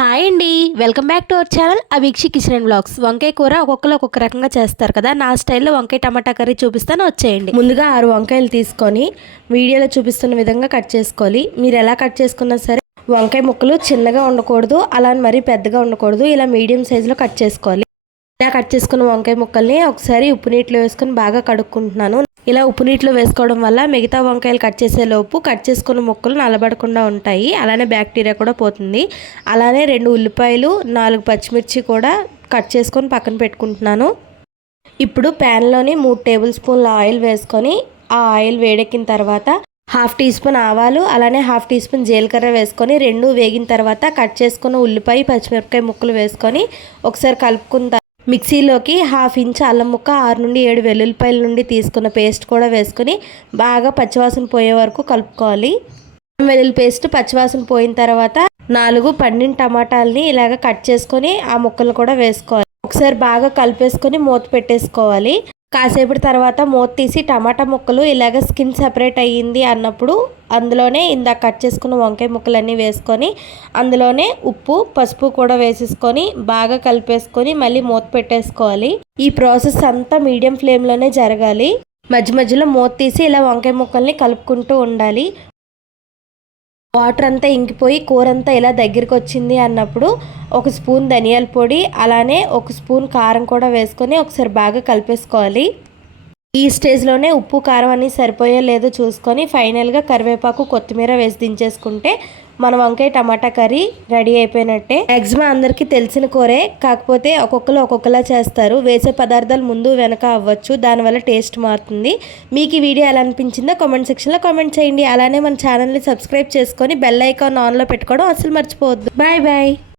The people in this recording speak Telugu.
హాయ్ అండి, welcome back to our channel Abhikshi kitchen and blogs. వంకాయ కూర ఒక్కొక్కరు ఒక్కొక్క రకంగా చేస్తారు కదా. నా స్టైల్లో వంకాయ టమాటా కర్రీ చూపిస్తాను, వచ్చేయండి. ముందుగా 6 వంకాయలు తీసుకొని వీడియోలో చూపిస్తున్న విధంగా కట్ చేసుకోవాలి. మీరు ఎలా కట్ చేసుకున్నా సరే వంకాయ ముక్కలు చిన్నగా ఉండకూడదు, అలా మరీ పెద్దగా ఉండకూడదు. ఇలా మీడియం సైజులో కట్ చేసుకోవాలి. ఇలా కట్ చేసుకున్న వంకాయ ముక్కల్ని ఒకసారి ఉప్పు నీటిలో వేసుకొని బాగా కడుక్కుంటున్నాను. ఇలా ఉప్పు నీటిలో వేసుకోవడం వల్ల మిగతా వంకాయలు కట్ చేసే లోపు కట్ చేసుకున్న ముక్కలు నల్లబడకుండా ఉంటాయి. అలానే బ్యాక్టీరియా కూడా పోతుంది. అలానే 2 ఉల్లిపాయలు 4 పచ్చిమిర్చి కూడా కట్ చేసుకొని పక్కన పెట్టుకుంటున్నాను. ఇప్పుడు ప్యాన్లోని 3 టేబుల్ స్పూన్ల ఆయిల్ వేసుకొని ఆ ఆయిల్ వేడెక్కిన తర్వాత 1/2 టీ స్పూన్ ఆవాలు అలానే 1/2 టీ స్పూన్ జీలకర్ర వేసుకొని 2 వేగిన తర్వాత కట్ చేసుకున్న ఉల్లిపాయ పచ్చిమిరపకాయ ముక్కలు వేసుకొని ఒకసారి కలుపుకున్న మిక్సీలోకి 1/2 ఇంచ్ అల్లం ముక్క 6 నుండి 7 వెల్లుల్లిపాయల నుండి తీసుకున్న పేస్ట్ కూడా వేసుకొని బాగా పచ్చివాసన పోయే వరకు కలుపుకోవాలి. వెల్లుల్లి పేస్ట్ పచ్చివాసన పోయిన తర్వాత 4 పండిన టమాటాలని ఇలాగ కట్ చేసుకొని ఆ ముక్కలు కూడా వేసుకోవాలి. ఒకసారి బాగా కలిపేసుకొని మూత పెట్టేసుకోవాలి. కాసేపటి తర్వాత మూత తీసి టమాటా ముక్కలు ఇలాగ స్కిన్ సెపరేట్ అయ్యింది అన్నప్పుడు అందులోనే ఇందాక కట్ చేసుకున్న వంకాయ ముక్కలన్నీ వేసుకొని అందులోనే ఉప్పు పసుపు కూడా వేసేసుకొని బాగా కలిపేసుకొని మళ్ళీ మూత పెట్టేసుకోవాలి. ఈ ప్రాసెస్ అంతా మీడియం ఫ్లేమ్లోనే జరగాలి. మధ్య మధ్యలో మూత తీసి ఇలా వంకాయ ముక్కల్ని కలుపుకుంటూ ఉండాలి. వాటర్ అంతా ఇంకిపోయి కూర అంతా ఇలా దగ్గరికి వచ్చింది అన్నప్పుడు 1 స్పూన్ ధనియాల పొడి అలానే 1 స్పూన్ కారం కూడా వేసుకొని ఒకసారి బాగా కలిపేసుకోవాలి. ఈ స్టేజ్లోనే ఉప్పు కారం అన్నీ సరిపోయో లేదో చూసుకొని ఫైనల్గా కరివేపాకు కొత్తిమీర వేసి దించేసుకుంటే మన వంకాయ టమాటా కర్రీ రెడీ అయిపోయినట్టే. మ్యాక్సిమం అందరికీ తెలిసిన కూరే, కాకపోతే ఒక్కొక్కరు ఒక్కొక్కలా చేస్తారు. వేసే పదార్థాలు ముందు వెనక అవ్వచ్చు, దానివల్ల టేస్ట్ మారుతుంది. మీకు ఈ వీడియో ఎలా అనిపించిందో కామెంట్ సెక్షన్లో కామెంట్ చేయండి. అలానే మన ఛానల్ని సబ్స్క్రైబ్ చేసుకొని బెల్ ఐకాన్ ఆన్లో పెట్టుకోవడం అసలు మర్చిపోవద్దు. Bye bye.